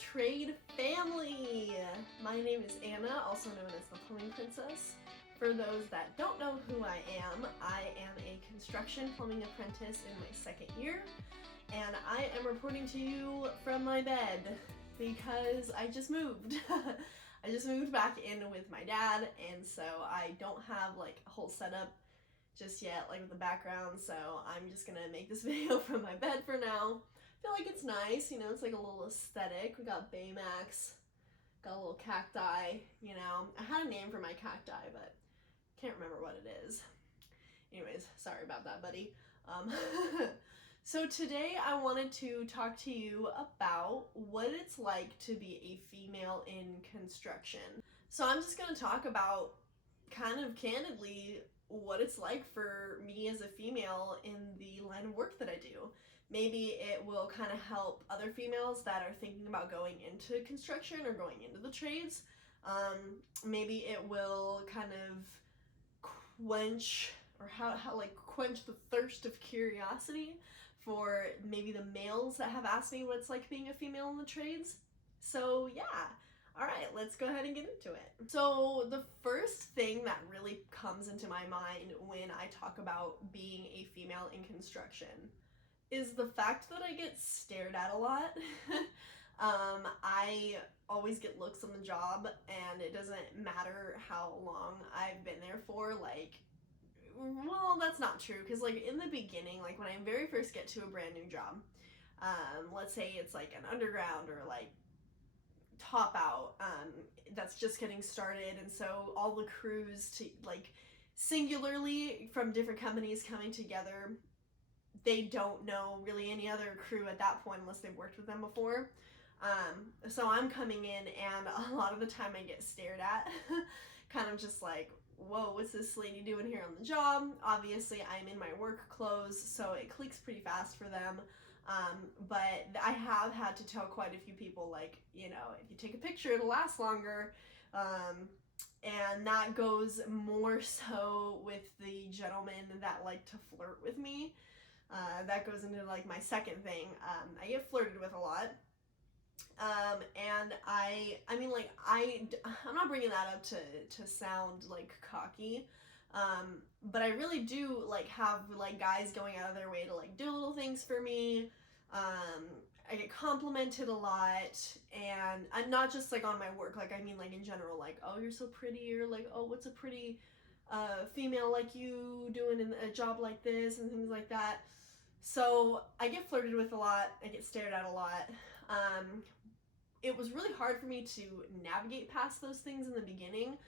Trade family! My name is Anna, also known as the Plumbing Princess. For those that don't know who I am a construction plumbing apprentice in my second year, and I am reporting to you from my bed because I just moved. I just moved back in with my dad, and so I don't have like a whole setup just yet, like with the background, so I'm just gonna make this video from my bed for now. I feel like it's nice, it's like a little aesthetic. We got Baymax, got a little cacti, I had a name for my cacti, but can't remember what it is. Anyways, sorry about that, buddy. So today I wanted to talk to you about what it's like to be a female in construction. So I'm just gonna talk about kind of candidly what it's like for me as a female in the line of work that I do. Maybe it will kind of help other females that are thinking about going into construction or going into the trades. Maybe it will kind of quench the thirst of curiosity for maybe the males that have asked me what it's like being a female in the trades. So yeah. All right, let's go ahead and get into it. So the first thing that really comes into my mind when I talk about being a female in construction is the fact that I get stared at a lot. I always get looks on the job, and it doesn't matter how long I've been there for. Well, that's not true, because in the beginning, when I very first get to a brand new job, let's say it's an underground or top out, that's just getting started, and so all the crews to singularly from different companies coming together, they don't know really any other crew at that point unless they've worked with them before. So I'm coming in, and a lot of the time I get stared at, kind of just whoa, what's this lady doing here on the job? Obviously I'm in my work clothes, so it clicks pretty fast for them. But I have had to tell quite a few people, if you take a picture, it'll last longer. And that goes more so with the gentlemen that like to flirt with me. That goes into my second thing. I get flirted with a lot. And I'm not bringing that up to sound cocky. But I really do have guys going out of their way to do little things for me. I get complimented a lot, and I'm not just on my work, in general, oh, you're so pretty, or oh, what's a pretty female like you doing in a job like this, and things like that. So I get flirted with a lot, I get stared at a lot. It was really hard for me to navigate past those things in the beginning.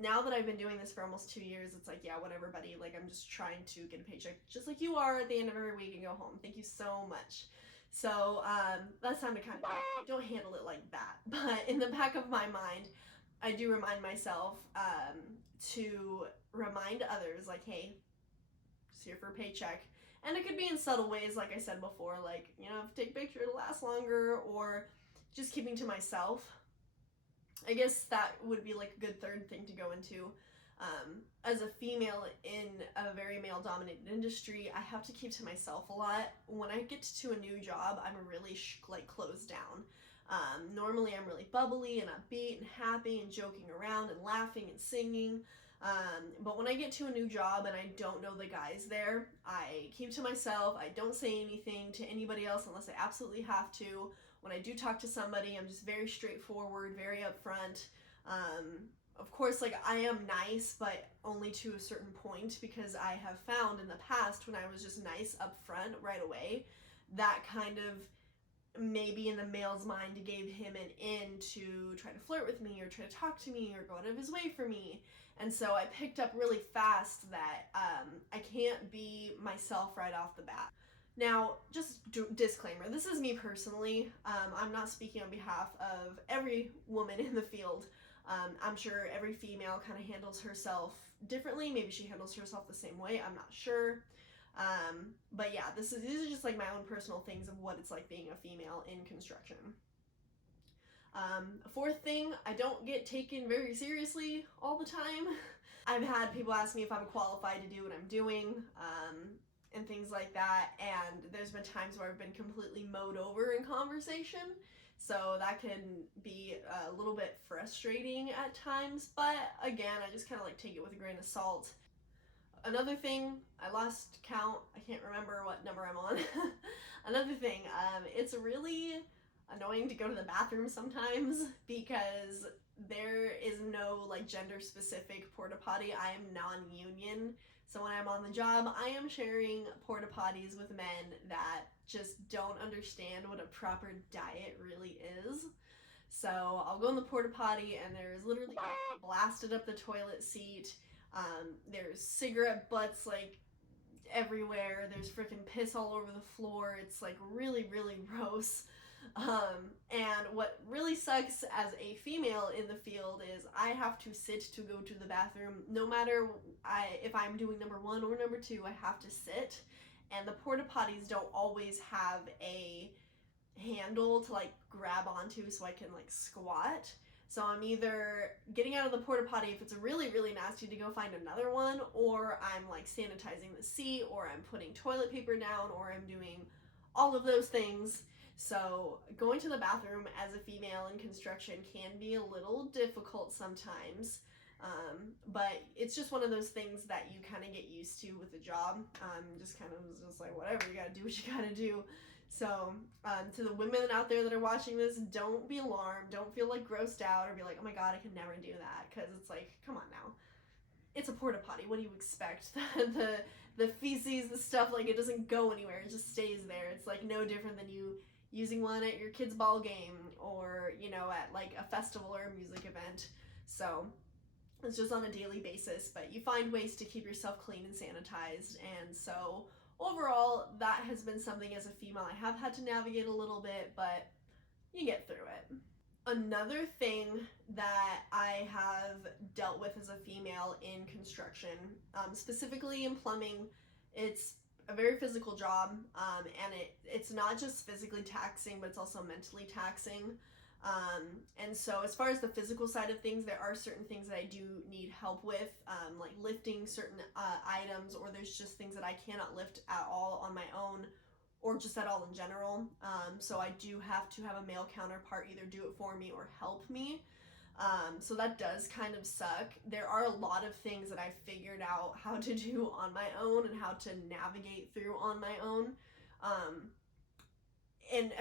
Now that I've been doing this for almost 2 years, it's yeah, whatever, buddy. I'm just trying to get a paycheck just like you are at the end of every week and go home. Thank you so much. So that's time to kind of don't handle it like that. But in the back of my mind, I do remind myself to remind others, hey, just here for a paycheck. And it could be in subtle ways, like I said before, if you take a picture, it'll last longer, or just keeping to myself. I guess that would be a good third thing to go into. As a female in a very male-dominated industry, I have to keep to myself a lot. When I get to a new job, I'm really closed down. Normally I'm really bubbly and upbeat and happy and joking around and laughing and singing. But when I get to a new job and I don't know the guys there, I keep to myself. I don't say anything to anybody else unless I absolutely have to. When I do talk to somebody, I'm just very straightforward, very upfront. Of course, I am nice, but only to a certain point, because I have found in the past when I was just nice upfront right away, that kind of maybe in the male's mind gave him an in to try to flirt with me or try to talk to me or go out of his way for me. And so I picked up really fast that I can't be myself right off the bat. Now, just disclaimer, this is me personally. I'm not speaking on behalf of every woman in the field. I'm sure every female kind of handles herself differently. Maybe she handles herself the same way. I'm not sure. But yeah, these are just my own personal things of what it's like being a female in construction. A fourth thing, I don't get taken very seriously all the time. I've had people ask me if I'm qualified to do what I'm doing, and things like that, and there's been times where I've been completely mowed over in conversation. So that can be a little bit frustrating at times, but again, I just kind of like take it with a grain of salt. Another thing, I lost count, I can't remember what number I'm on. Another thing, it's really annoying to go to the bathroom sometimes because there is no like gender specific porta potty. I am non-union, so when I'm on the job, I am sharing porta potties with men that just don't understand what a proper diet really is. So I'll go in the porta potty and there's literally blasted up the toilet seat. There's cigarette butts like everywhere. There's freaking piss all over the floor. It's like really, really gross. And what really sucks as a female in the field is I have to sit to go to the bathroom. No matter if I'm doing number 1 or number 2, I have to sit. And the porta potties don't always have a handle to like grab onto so I can like squat. So I'm either getting out of the porta potty if it's really, really nasty to go find another one, or I'm like sanitizing the seat, or I'm putting toilet paper down, or I'm doing all of those things. So going to the bathroom as a female in construction can be a little difficult sometimes. But it's just one of those things that you kind of get used to with the job. Just kind of just like, whatever, you gotta do what you gotta do. So, to the women out there that are watching this, don't be alarmed. Don't feel like grossed out or be like, oh my god, I can never do that. Because it's like, come on now. It's a porta potty. What do you expect? the feces, the stuff, like it doesn't go anywhere. It just stays there. It's like no different than you using one at your kid's ball game or, you know, at like a festival or a music event. So, it's just on a daily basis. But you find ways to keep yourself clean and sanitized. And so overall, that has been something as a female I have had to navigate a little bit, but you get through it. Another thing that I have dealt with as a female in construction, specifically in plumbing, it's a very physical job, and it's not just physically taxing, but it's also mentally taxing. And so as far as the physical side of things, there are certain things that I do need help with, like lifting certain items, or there's just things that I cannot lift at all on my own, or just at all in general. So I do have to have a male counterpart either do it for me or help me. So that does kind of suck. There are a lot of things that I've figured out how to do on my own and how to navigate through on my own. And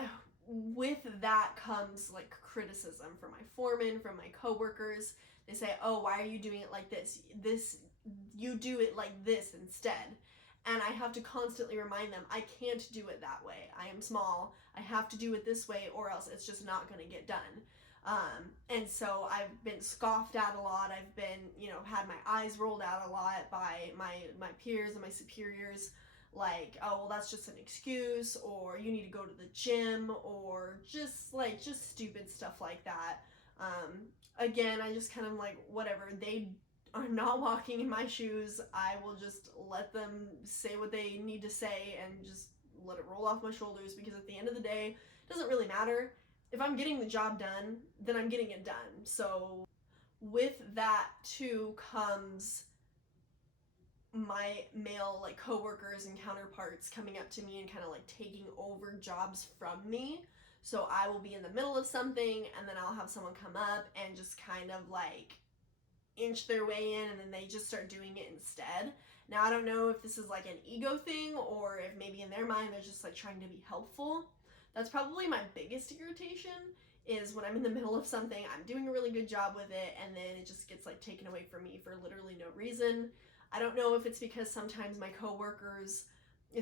with that comes like criticism from my foreman, from my coworkers. They say, oh, why are you doing it like this? You do it like this instead. And I have to constantly remind them, I can't do it that way. I am small. I have to do it this way or else it's just not going to get done. And so I've been scoffed at a lot. I've been, had my eyes rolled out a lot by my peers and my superiors. Like, oh, well, that's just an excuse, or you need to go to the gym, or just stupid stuff like that. Again, I just kind of like, whatever, they are not walking in my shoes. I will just let them say what they need to say and just let it roll off my shoulders, because at the end of the day, it doesn't really matter. If I'm getting the job done, then I'm getting it done. So with that too comes my male like coworkers and counterparts coming up to me and kind of like taking over jobs from me. So I will be in the middle of something and then I'll have someone come up and just kind of like inch their way in, and then they just start doing it instead. Now I don't know if this is like an ego thing or if maybe in their mind they're just like trying to be helpful. That's probably my biggest irritation, is when I'm in the middle of something, I'm doing a really good job with it, and then it just gets like taken away from me for literally no reason. I don't know if it's because sometimes my coworkers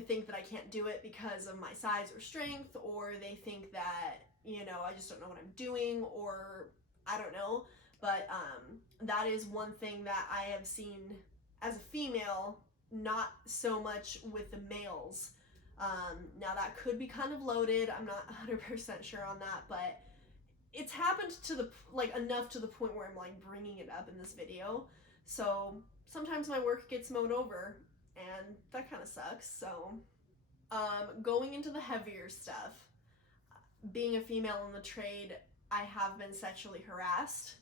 think that I can't do it because of my size or strength, or they think that, I just don't know what I'm doing, or I don't know. But that is one thing that I have seen as a female, not so much with the males. Now that could be kind of loaded. I'm not 100% sure on that, but it's happened to enough to the point where I'm like bringing it up in this video. So sometimes my work gets mowed over, and that kind of sucks. So going into the heavier stuff, being a female in the trade, I have been sexually harassed.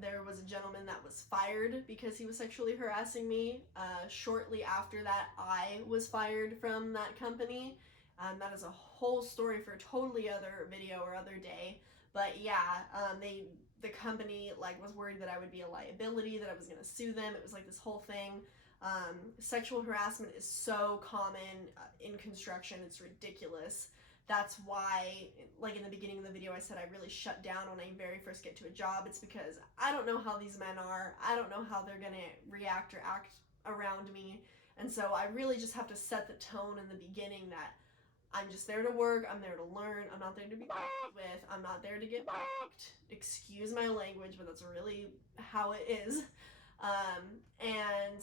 There was a gentleman that was fired because he was sexually harassing me. Shortly after that, I was fired from that company. That is a whole story for a totally other video or other day. But yeah, the company like was worried that I would be a liability, that I was gonna sue them. It was like this whole thing. Sexual harassment is so common in construction, it's ridiculous. That's why, like in the beginning of the video, I said I really shut down when I very first get to a job. It's because I don't know how these men are. I don't know how they're gonna react or act around me. And so I really just have to set the tone in the beginning that I'm just there to work, I'm there to learn, I'm not there to be with, I'm not there to get whacked. Excuse my language, but that's really how it is. And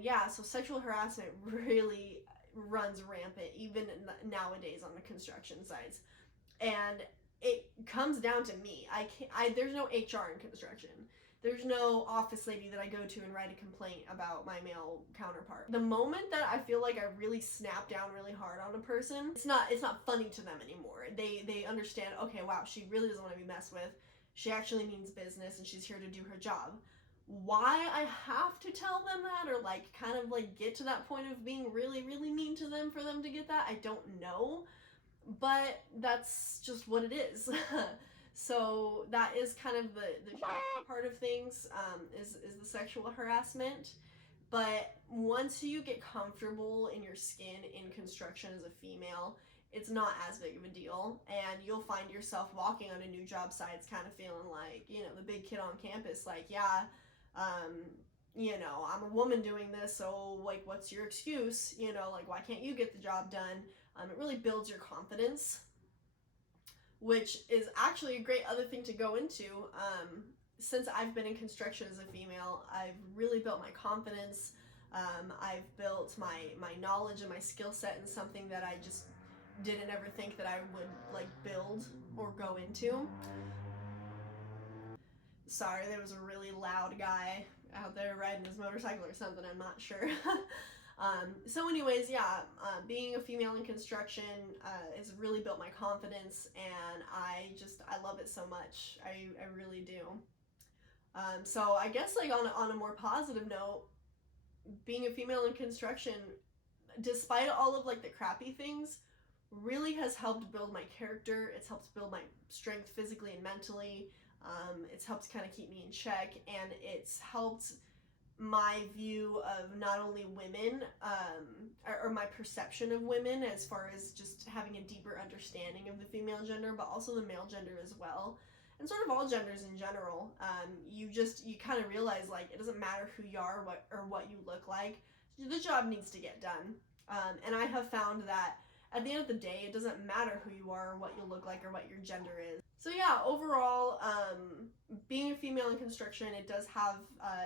yeah, so sexual harassment really runs rampant even nowadays on the construction sites. And it comes down to me. There's no HR in construction. There's no office lady that I go to and write a complaint about my male counterpart. The moment that I feel like I really snap down really hard on a person, it's not funny to them anymore. They understand, okay, wow, she really doesn't want to be messed with. She actually means business and she's here to do her job. Why I have to tell them that, or like kind of like get to that point of being really, really mean to them for them to get that, I don't know. But that's just what it is. So that is kind of the part of things, is the sexual harassment. But once you get comfortable in your skin in construction as a female, it's not as big of a deal, and you'll find yourself walking on a new job site kind of feeling like, you know, the big kid on campus, like, yeah, you know, I'm a woman doing this, so like, what's your excuse? You know, like, why can't you get the job done? It really builds your confidence, which is actually a great other thing to go into. Since I've been in construction as a female, I've really built my confidence. I've built my knowledge and my skill set in something that I just didn't ever think that I would like build or go into. Sorry, there was a really loud guy out there riding his motorcycle or something, I'm not sure. So anyways, yeah, being a female in construction has really built my confidence, and I love it so much. I really do. So I guess like on a more positive note, being a female in construction, despite all of like the crappy things, really has helped build my character. It's helped build my strength physically and mentally. It's helped kind of keep me in check, and it's helped my view of not only women, or my perception of women as far as just having a deeper understanding of the female gender, but also the male gender as well, and sort of all genders in general. You kind of realize like it doesn't matter who you are or what you look like, the job needs to get done. And I have found that at the end of the day, it doesn't matter who you are or what you look like or what your gender is. So yeah, overall, being a female in construction, it does have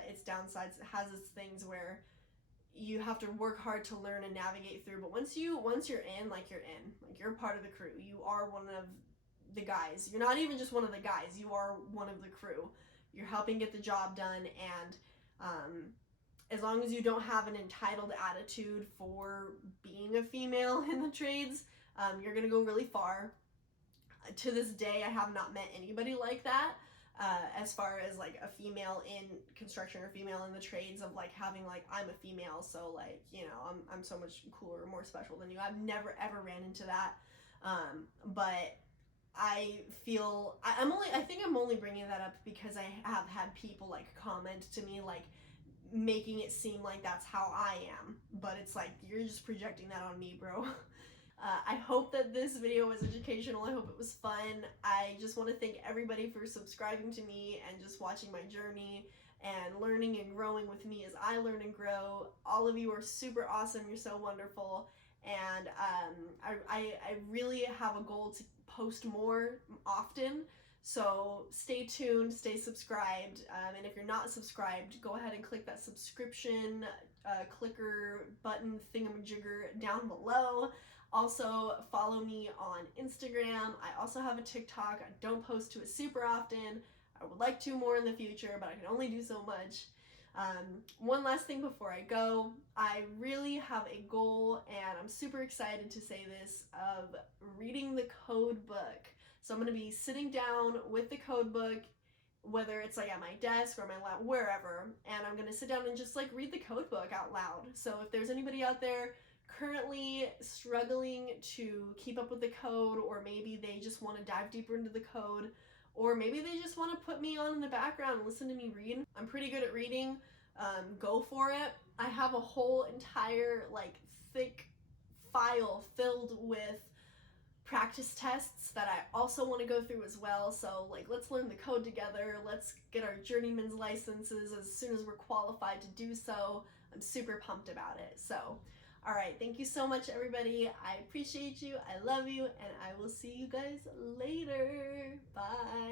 its downsides. It has its things where you have to work hard to learn and navigate through. But once you're in, like you're part of the crew. You are one of the guys. You're not even just one of the guys. You are one of the crew. You're helping get the job done, and as long as you don't have an entitled attitude for being a female in the trades, you're gonna go really far. To this day, I have not met anybody like that, as far as like a female in construction or female in the trades, of like having like, I'm a female, so like, you know, I'm so much cooler or more special than you. I've never ever ran into that. But I feel I think I'm only bringing that up because I have had people like comment to me like making it seem like that's how I am, but it's like, you're just projecting that on me, bro. I hope that this video was educational. I hope it was fun. I just want to thank everybody for subscribing to me and just watching my journey and learning and growing with me as I learn and grow. All of you are super awesome. You're so wonderful. And I really have a goal to post more often. So stay tuned, stay subscribed, and if you're not subscribed, go ahead and click that subscription clicker button thingamajigger down below. Also, follow me on Instagram. I also have a TikTok. I don't post to it super often. I would like to more in the future, but I can only do so much. One last thing before I go, I really have a goal, and I'm super excited to say this, of reading the code book. So I'm going to be sitting down with the code book, whether it's like at my desk or my lap, wherever, and I'm going to sit down and just like read the code book out loud. So if there's anybody out there currently struggling to keep up with the code, or maybe they just want to dive deeper into the code, or maybe they just want to put me on in the background and listen to me read. I'm pretty good at reading. Go for it. I have a whole entire like thick file filled with practice tests that I also want to go through as well. So like, let's learn the code together. Let's get our journeyman's licenses as soon as we're qualified to do so. I'm super pumped about it. So, all right, thank you so much, everybody. I appreciate you. I love you, and I will see you guys later. Bye.